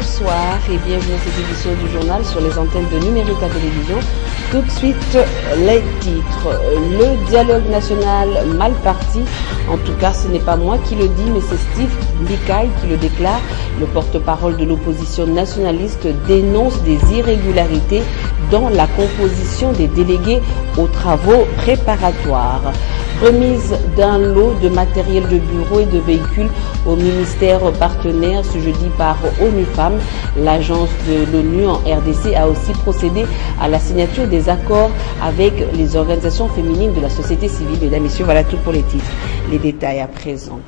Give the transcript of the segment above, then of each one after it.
Bonsoir et bienvenue à cette édition du journal sur les antennes de Numérica Télévision. Tout de suite, les titres. Le dialogue national mal parti. En tout cas, ce n'est pas moi qui le dis, mais c'est Steve Mbikaï qui le déclare. Le porte-parole de l'opposition nationaliste dénonce des irrégularités dans la composition des délégués aux travaux préparatoires. Remise d'un lot de matériel de bureau et de véhicules au ministère partenaire ce jeudi par ONU Femmes. L'agence de l'ONU en RDC a aussi procédé à la signature des accords avec les organisations féminines de la société civile. Mesdames, Messieurs, voilà tout pour les titres. Les détails à présent.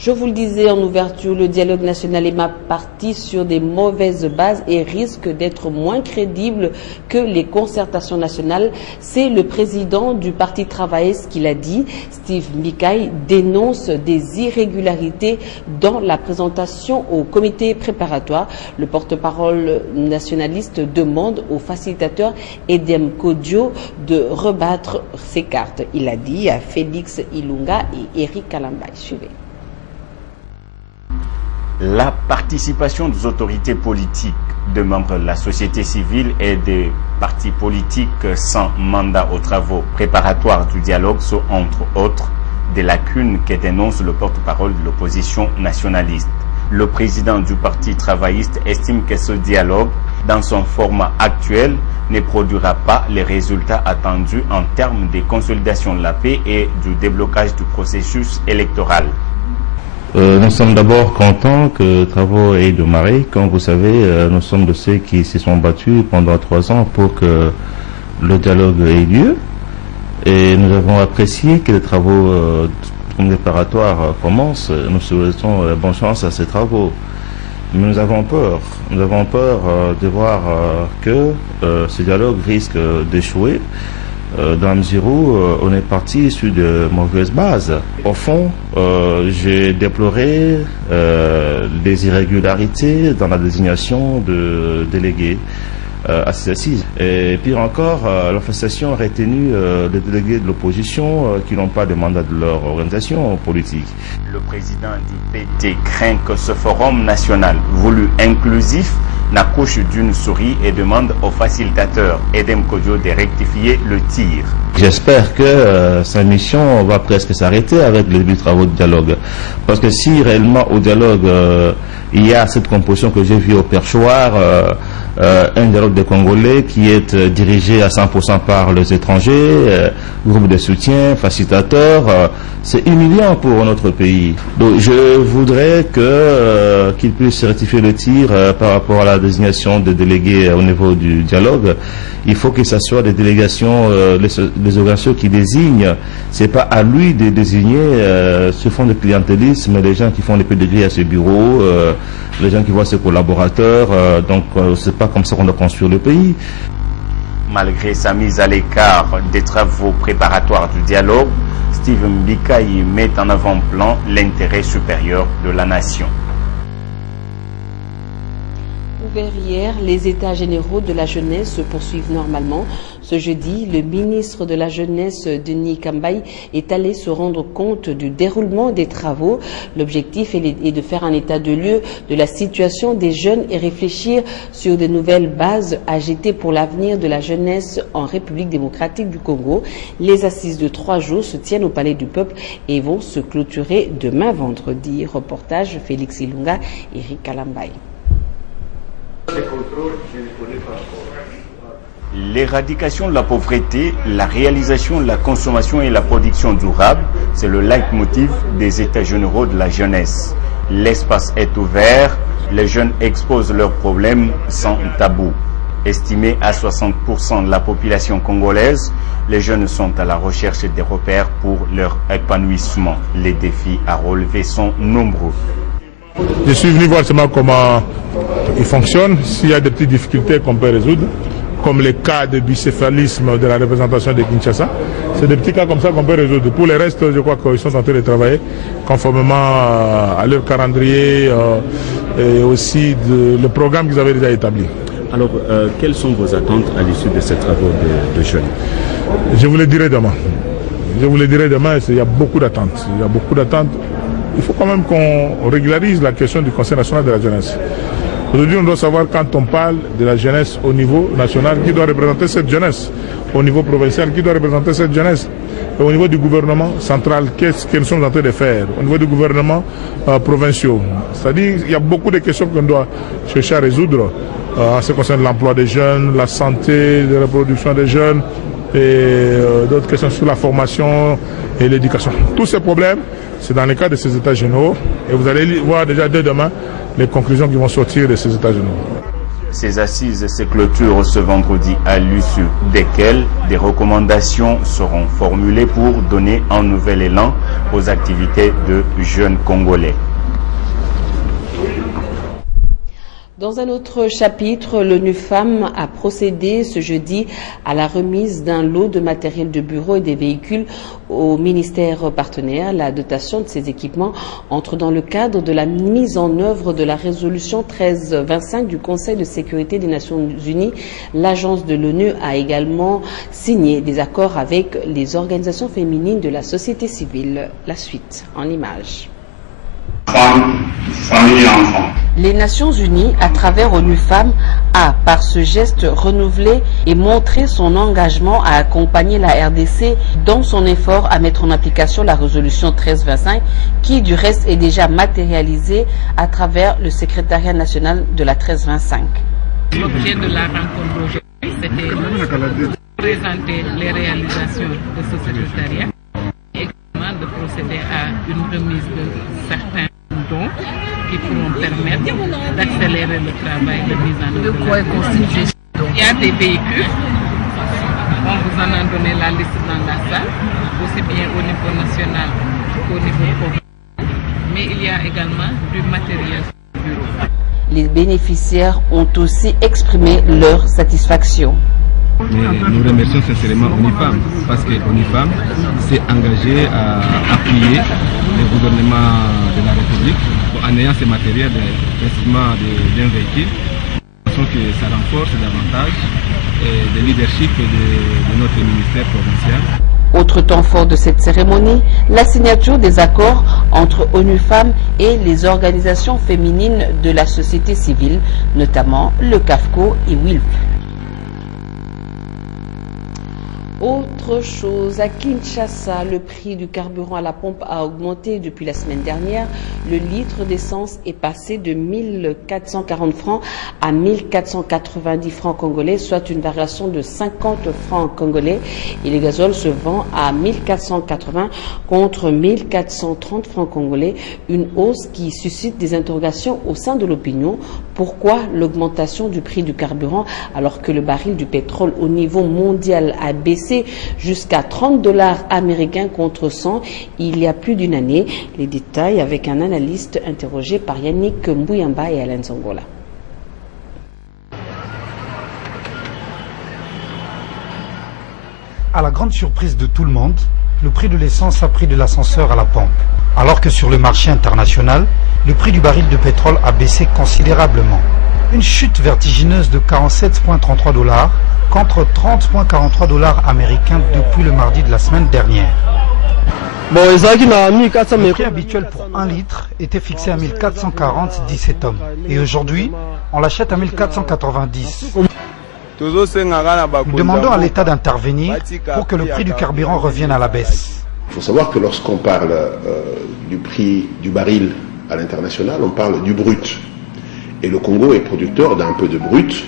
Je vous le disais en ouverture, le dialogue national est mal parti sur des mauvaises bases et risque d'être moins crédible que les concertations nationales. C'est le président du Parti travailliste qui l'a dit. Steve Mbikaï dénonce des irrégularités dans la présentation au comité préparatoire. Le porte-parole nationaliste demande au facilitateur Edem Kodio de rebattre ses cartes. Il a dit à Félix Ilunga et Eric Kalambay. Suivez. La participation des autorités politiques, de membres de la société civile et des partis politiques sans mandat aux travaux préparatoires du dialogue sont entre autres des lacunes que dénonce le porte-parole de l'opposition nationaliste. Le président du Parti travailliste estime que ce dialogue, dans son format actuel, ne produira pas les résultats attendus en termes de consolidation de la paix et du déblocage du processus électoral. Nous sommes d'abord contents que les travaux aient démarré. Comme vous savez, nous sommes de ceux qui se sont battus pendant 3 ans pour que le dialogue ait lieu. Et nous avons apprécié que les travaux préparatoires commencent. Nous souhaitons bonne chance à ces travaux. Mais nous avons peur. Nous avons peur de voir que ce dialogue risque d'échouer. Dans la mesure où on est parti sur de mauvaises bases. Au fond, j'ai déploré des irrégularités dans la désignation de délégués à ces assises. Et pire encore, l'organisation a retenu des délégués de l'opposition qui n'ont pas de mandat de leur organisation politique. Le président du PT craint que ce forum national, voulu inclusif, n'accouche d'une souris et demande au facilitateur Edem Kodio de rectifier le tir. J'espère que sa mission va presque s'arrêter avec le début du travaux de dialogue. Parce que si réellement au dialogue il y a cette composition que j'ai vue au perchoir, un dialogue des Congolais qui est dirigé à 100% par les étrangers, groupe de soutien, facilitateurs, c'est humiliant pour notre pays. Donc je voudrais qu'il puisse rectifier le tir par rapport à la désignation des délégués au niveau du dialogue. Il faut que ce soit des délégations, les organisations qui désignent. C'est pas à lui de désigner ce fonds de clientélisme, les gens qui font les pédigrés à ce bureau, les gens qui voient ses collaborateurs. Donc c'est pas comme ça qu'on doit construire le pays. Malgré sa mise à l'écart des travaux préparatoires du dialogue, Steve Mbikaï met en avant-plan l'intérêt supérieur de la nation. Ouvert hier, les états généraux de la jeunesse se poursuivent normalement. Ce jeudi, le ministre de la Jeunesse, Denis Kambaï, est allé se rendre compte du déroulement des travaux. L'objectif est de faire un état de lieu de la situation des jeunes et réfléchir sur de nouvelles bases agitées pour l'avenir de la jeunesse en République démocratique du Congo. Les assises de 3 jours se tiennent au Palais du Peuple et vont se clôturer demain vendredi. Reportage Félix Ilunga, Eric Kalambay. L'éradication de la pauvreté, la réalisation de la consommation et la production durable, c'est le leitmotiv des États généraux de la jeunesse. L'espace est ouvert, les jeunes exposent leurs problèmes sans tabou. Estimés à 60% de la population congolaise, les jeunes sont à la recherche des repères pour leur épanouissement. Les défis à relever sont nombreux. Je suis venu voir seulement comment il fonctionne, s'il y a des petites difficultés qu'on peut résoudre, comme les cas de bicéphalisme de la représentation de Kinshasa. C'est des petits cas comme ça qu'on peut résoudre. Pour les restes, je crois qu'ils sont en train de travailler conformément à leur calendrier et aussi le programme qu'ils avaient déjà établi. Alors, quelles sont vos attentes à l'issue de ces travaux de jeunes? Je vous le dirai demain. Je vous le dirai demain, il y a beaucoup d'attentes. Il y a beaucoup d'attentes. Il faut quand même qu'on régularise la question du Conseil national de la jeunesse. Aujourd'hui, on doit savoir quand on parle de la jeunesse au niveau national, qui doit représenter cette jeunesse, au niveau provincial, qui doit représenter cette jeunesse, et au niveau du gouvernement central, qu'est-ce que nous sommes en train de faire, au niveau du gouvernement provincial. C'est-à-dire qu'il y a beaucoup de questions qu'on doit chercher à résoudre en ce qui concerne l'emploi des jeunes, la santé, la reproduction des jeunes, et d'autres questions sur la formation et l'éducation. Tous ces problèmes, c'est dans le cadre de ces états généraux, et vous allez voir déjà dès demain les conclusions qui vont sortir de ces états généraux. Ces assises se clôturent ce vendredi à l'issue desquelles des recommandations seront formulées pour donner un nouvel élan aux activités de jeunes Congolais. Dans un autre chapitre, l'ONU Femmes a procédé ce jeudi à la remise d'un lot de matériel de bureau et des véhicules au ministère partenaire. La dotation de ces équipements entre dans le cadre de la mise en œuvre de la résolution 1325 du Conseil de sécurité des Nations Unies. L'agence de l'ONU a également signé des accords avec les organisations féminines de la société civile. La suite en images. Famille et enfants. Les Nations Unies, à travers ONU Femmes, a, par ce geste, renouvelé et montré son engagement à accompagner la RDC dans son effort à mettre en application la résolution 1325, qui, du reste, est déjà matérialisée à travers le secrétariat national de la 1325. L'objet de la rencontre aujourd'hui, c'était de présenter les réalisations de ce secrétariat et également de procéder à une remise de certains dons qui pourront permettre d'accélérer le travail de mise en œuvre. De quoi est constitué? Il y a des véhicules, on vous en a donné la liste dans la salle, aussi bien au niveau national qu'au niveau provincial, mais il y a également du matériel de bureau. Les bénéficiaires ont aussi exprimé leur satisfaction. Mais nous remercions sincèrement ONU-Femmes parce que ONU-Femmes s'est engagé à appuyer le gouvernement de la République en ayant ces matériels, principalement d'un véhicule, de façon que ça renforce davantage le leadership de notre ministère provincial. Autre temps fort de cette cérémonie, la signature des accords entre ONU Femmes et les organisations féminines de la société civile, notamment le CAFCO et WILP. Autre chose, à Kinshasa, le prix du carburant à la pompe a augmenté depuis la semaine dernière. Le litre d'essence est passé de 1440 francs à 1490 francs congolais, soit une variation de 50 francs congolais. Et le gazole se vend à 1480 contre 1430 francs congolais, une hausse qui suscite des interrogations au sein de l'opinion. Pourquoi l'augmentation du prix du carburant alors que le baril du pétrole au niveau mondial a baissé jusqu'à 30 $ américains contre 100 il y a plus d'une année? Les détails avec un analyste interrogé par Yannick Mbouyamba et Alain Zongola. À la grande surprise de tout le monde, le prix de l'essence a pris de l'ascenseur à la pompe. Alors que sur le marché international, le prix du baril de pétrole a baissé considérablement. Une chute vertigineuse de 47,33 $ contre 30,43 $ américains depuis le mardi de la semaine dernière. Le prix habituel pour 1 litre était fixé à 1440 17 hommes. Et aujourd'hui, on l'achète à 1490. Nous demandons à l'État d'intervenir pour que le prix du carburant revienne à la baisse. Il faut savoir que lorsqu'on parle du prix du baril à l'international, on parle du brut. Et le Congo est producteur d'un peu de brut,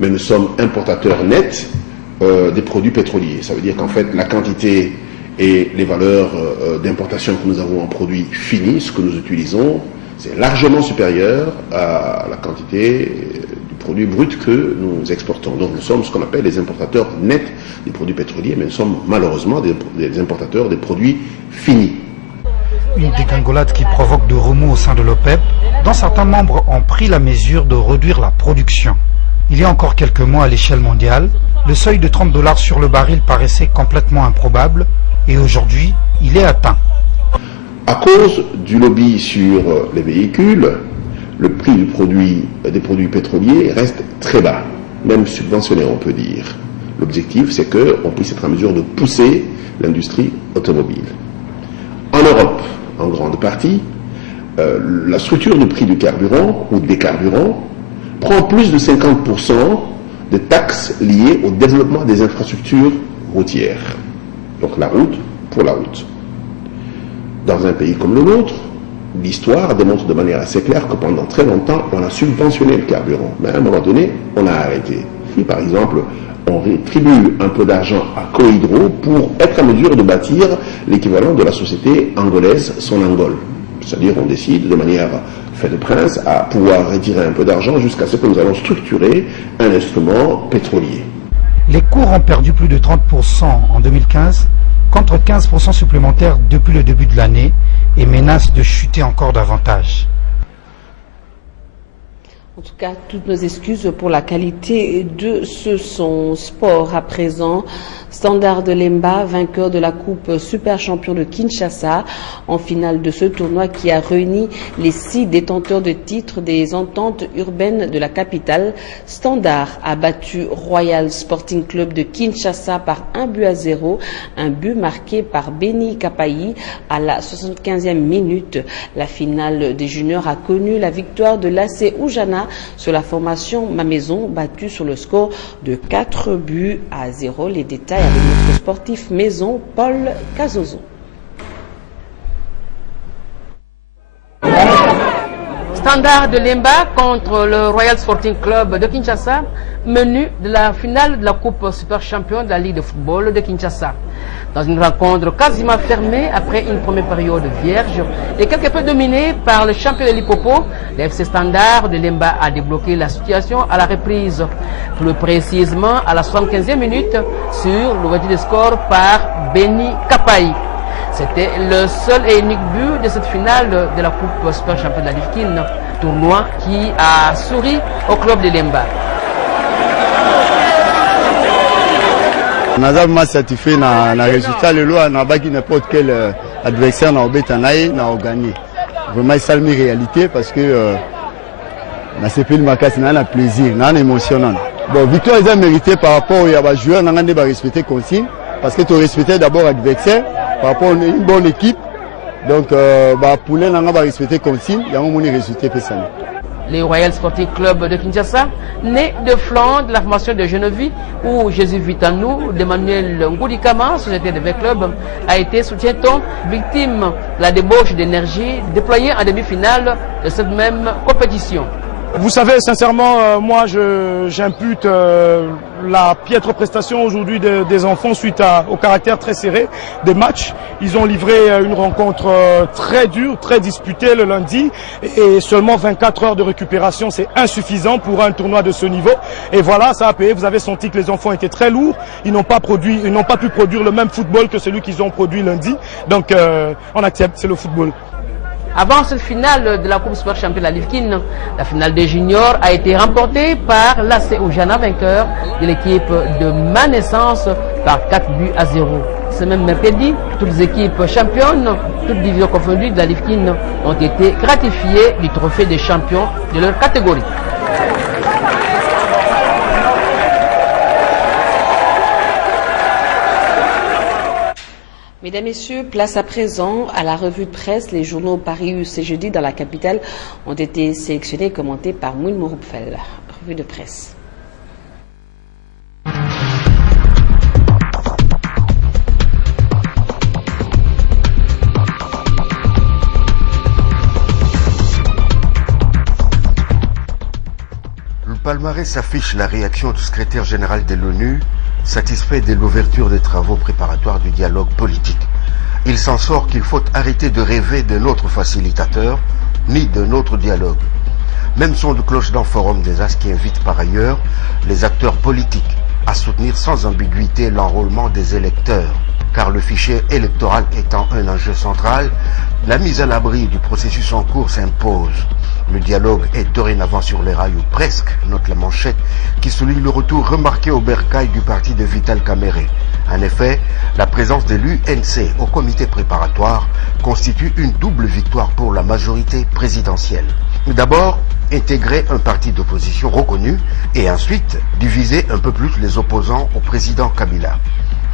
mais nous sommes importateurs nets des produits pétroliers. Ça veut dire qu'en fait, la quantité et les valeurs d'importation que nous avons en produits finis, ce que nous utilisons, c'est largement supérieur à la quantité du produit brut que nous exportons. Donc nous sommes ce qu'on appelle les importateurs nets des produits pétroliers, mais nous sommes malheureusement des importateurs des produits finis. Une dégringolade qui provoque de remous au sein de l'OPEP, dont certains membres ont pris la mesure de réduire la production. Il y a encore quelques mois à l'échelle mondiale, le seuil de 30 $ sur le baril paraissait complètement improbable et aujourd'hui, il est atteint. À cause du lobby sur les véhicules, le prix des produits pétroliers reste très bas, même subventionné on peut dire. L'objectif c'est qu'on puisse être en mesure de pousser l'industrie automobile. En Europe, en grande partie, la structure du prix du carburant ou des carburants prend plus de 50% des taxes liées au développement des infrastructures routières. Donc la route pour la route. Dans un pays comme le nôtre, l'histoire démontre de manière assez claire que pendant très longtemps, on a subventionné le carburant. Mais à un moment donné, on a arrêté. Si par exemple, on rétribue un peu d'argent à Cohydro pour être en mesure de bâtir l'équivalent de la société angolaise Sonangol. C'est-à-dire on décide de manière fait de prince à pouvoir retirer un peu d'argent jusqu'à ce que nous allons structurer un instrument pétrolier. Les cours ont perdu plus de 30% en 2015, contre 15% supplémentaires depuis le début de l'année et menacent de chuter encore davantage. En tout cas, toutes nos excuses pour la qualité de ce son. Sport à présent. Standard de Lemba, vainqueur de la Coupe Super Champion de Kinshasa, en finale de ce tournoi qui a réuni les 6 détenteurs de titres des ententes urbaines de la capitale. Standard a battu Royal Sporting Club de Kinshasa par 1-0, un but marqué par Béni Kapayi à la 75e minute. La finale des juniors a connu la victoire de l'AC Oujana sur la formation Mamaison, battue sur le score de 4-0. Les détails avec notre sportif maison, Paul Cazozo. Standard de Lemba contre le Royal Sporting Club de Kinshasa, menu de la finale de la Coupe Super Champion de la Ligue de football de Kinshasa. Dans une rencontre quasiment fermée après une première période vierge et quelque peu dominée par le champion de l'Hippopo, le FC Standard de Lemba a débloqué la situation à la reprise. Plus précisément à la 75e minute sur l'ouverture du score par Béni Kapayi. C'était le seul et unique but de cette finale de la Coupe Super Champion de la Ligue, tournoi qui a souri au club de Lemba. Nous sommes satisfaits de résultat. Le loi n'a pas n'importe quel adversaire n'a gagné. Vraiment, c'est une réalité parce que le Macas n'a un plaisir, n'a un émotionnant. Bon, victoire est méritée par rapport aux joueurs, n'a pas respecté consigne parce que tu respectais d'abord l'adversaire par rapport à une bonne équipe. Donc, pour les n'a pas respecté consigne, il y a un résultat pesant. Les Royal Sporting Club de Kinshasa, né de flanc de la formation de Geneviève, où Jésus Vitanou, d'Emmanuel Ngoudikama, société de V-Club, a été, soutient-on, victime de la débauche d'énergie déployée en demi-finale de cette même compétition. Vous savez, sincèrement, moi j'impute la piètre prestation aujourd'hui des enfants suite au caractère très serré des matchs. Ils ont livré une rencontre très dure, très disputée le lundi et seulement 24 heures de récupération, c'est insuffisant pour un tournoi de ce niveau. Et voilà, ça a payé. Vous avez senti que les enfants étaient très lourds. Ils n'ont pas pu produire le même football que celui qu'ils ont produit lundi. Donc on accepte, c'est le football. Avant cette finale de la Coupe Super Champion de la Ligue, la finale des juniors a été remportée par l'AC Oujana, vainqueur de l'équipe de ma naissance par 4-0. Ce même mercredi, toutes les équipes championnes, toutes divisions confondues de la Ligue ont été gratifiées du trophée des champions de leur catégorie. Mesdames, Messieurs, place à présent à la revue de presse. Les journaux parus ce jeudi dans la capitale ont été sélectionnés et commentés par Mouine Mouroupfel. Revue de presse. Le palmarès affiche la réaction du secrétaire général de l'ONU, satisfait de l'ouverture des travaux préparatoires du dialogue politique. Il s'en sort qu'il faut arrêter de rêver de notre facilitateur, ni de notre dialogue. Même son de cloche dans le Forum des As qui invite par ailleurs les acteurs politiques à soutenir sans ambiguïté l'enrôlement des électeurs, car le fichier électoral étant un enjeu central, la mise à l'abri du processus en cours s'impose. Le dialogue est dorénavant sur les rails ou presque, note la manchette, qui souligne le retour remarqué au bercail du parti de Vital Kamerhe. En effet, la présence de l'UNC au comité préparatoire constitue une double victoire pour la majorité présidentielle. D'abord, intégrer un parti d'opposition reconnu et ensuite diviser un peu plus les opposants au président Kabila.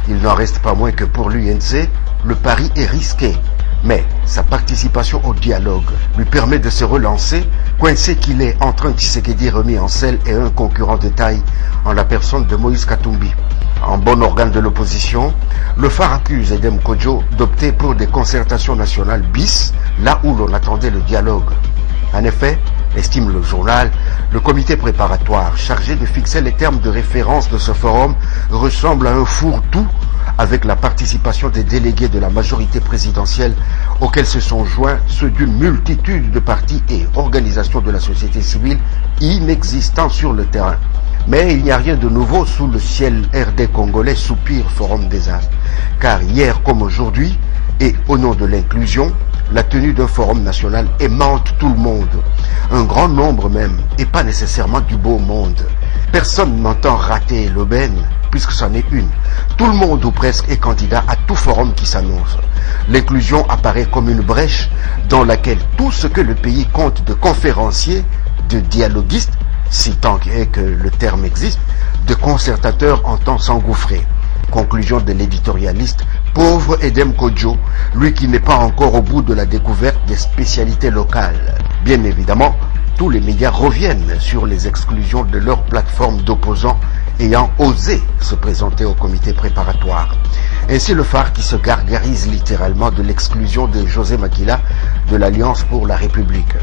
Il n'en reste pas moins que pour l'UNC, le pari est risqué. Mais sa participation au dialogue lui permet de se relancer coincé qu'il est entre un Tshisekedi remis en selle et un concurrent de taille en la personne de Moïse Katumbi. En bon organe de l'opposition, le phare accuse Edem Kodjo d'opter pour des concertations nationales bis, là où l'on attendait le dialogue. En effet, estime le journal, le comité préparatoire chargé de fixer les termes de référence de ce forum ressemble à un fourre-tout avec la participation des délégués de la majorité présidentielle auxquels se sont joints ceux d'une multitude de partis et organisations de la société civile inexistants sur le terrain. Mais il n'y a rien de nouveau sous le ciel RD congolais, soupire Forum des As. Car hier comme aujourd'hui, et au nom de l'inclusion, la tenue d'un forum national aimante tout le monde. Un grand nombre même, et pas nécessairement du beau monde. Personne n'entend rater l'aubaine, puisque c'en est une. Tout le monde ou presque est candidat à tout forum qui s'annonce. L'inclusion apparaît comme une brèche dans laquelle tout ce que le pays compte de conférenciers, de dialoguistes, si tant est que le terme existe, de concertateurs entend s'engouffrer. Conclusion de l'éditorialiste, pauvre Edem Kodjo, lui qui n'est pas encore au bout de la découverte des spécialités locales. Bien évidemment, tous les médias reviennent sur les exclusions de leur plateforme d'opposants ayant osé se présenter au comité préparatoire. Ainsi le phare qui se gargarise littéralement de l'exclusion de José Makila de l'Alliance pour la République.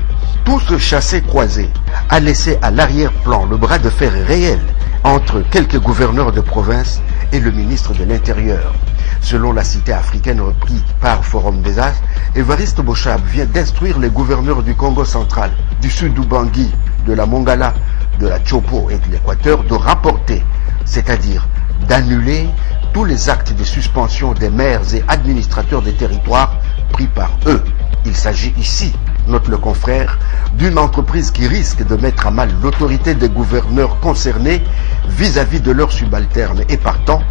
Tout ce chassé-croisé a laissé à l'arrière-plan le bras de fer réel entre quelques gouverneurs de province et le ministre de l'Intérieur. Selon la cité africaine reprise par Forum des As, Évariste Bochab vient d'instruire les gouverneurs du Congo central, du sud d'Ubangi, de la Mongala, de la Chopo et de l'Équateur de rapporter, c'est-à-dire d'annuler tous les actes de suspension des maires et administrateurs des territoires pris par eux. Il s'agit ici, note le confrère, d'une entreprise qui risque de mettre à mal l'autorité des gouverneurs concernés vis-à-vis de leurs subalternes et partant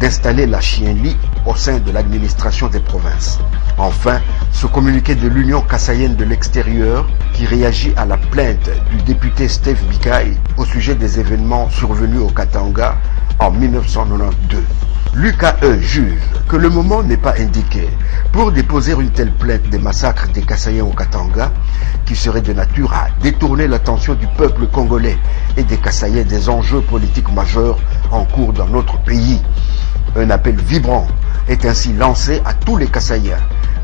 d'installer la chienlit au sein de l'administration des provinces. Enfin, ce communiqué de l'Union kassaïenne de l'extérieur qui réagit à la plainte du député Steve Bikaï au sujet des événements survenus au Katanga en 1992. L'UKE juge que le moment n'est pas indiqué pour déposer une telle plainte des massacres des Kassaïens au Katanga qui serait de nature à détourner l'attention du peuple congolais et des Kassaïens des enjeux politiques majeurs en cours dans notre pays. Un appel vibrant est ainsi lancé à tous les Kassaïens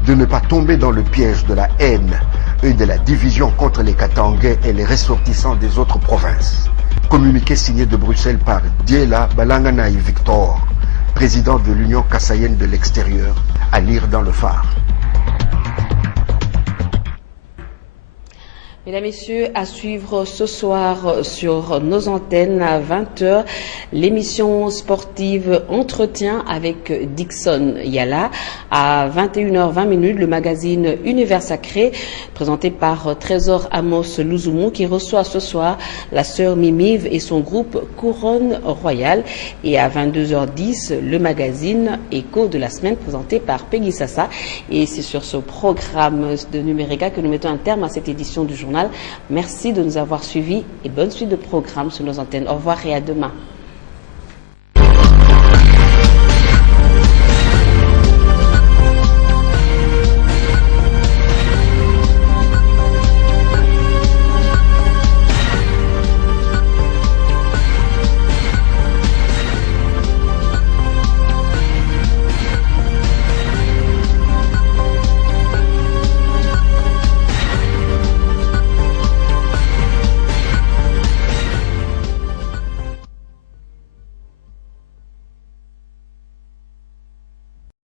de ne pas tomber dans le piège de la haine et de la division contre les Katangais et les ressortissants des autres provinces. Communiqué signé de Bruxelles par Diela Balanganaï Victor, président de l'Union kassaïenne de l'extérieur, à lire dans le phare. Mesdames, Messieurs, à suivre ce soir sur nos antennes à 20h, l'émission sportive Entretien avec Dixon Yala. À 21h20, le magazine Univers Sacré, présenté par Trésor Amos Louzoumou, qui reçoit ce soir la sœur Mimive et son groupe Couronne Royale. Et à 22h10, le magazine Écho de la semaine, présenté par Peggy Sassa. Et c'est sur ce programme de Numérica que nous mettons un terme à cette édition du journal. Merci de nous avoir suivis et bonne suite de programme sur nos antennes. Au revoir et à demain.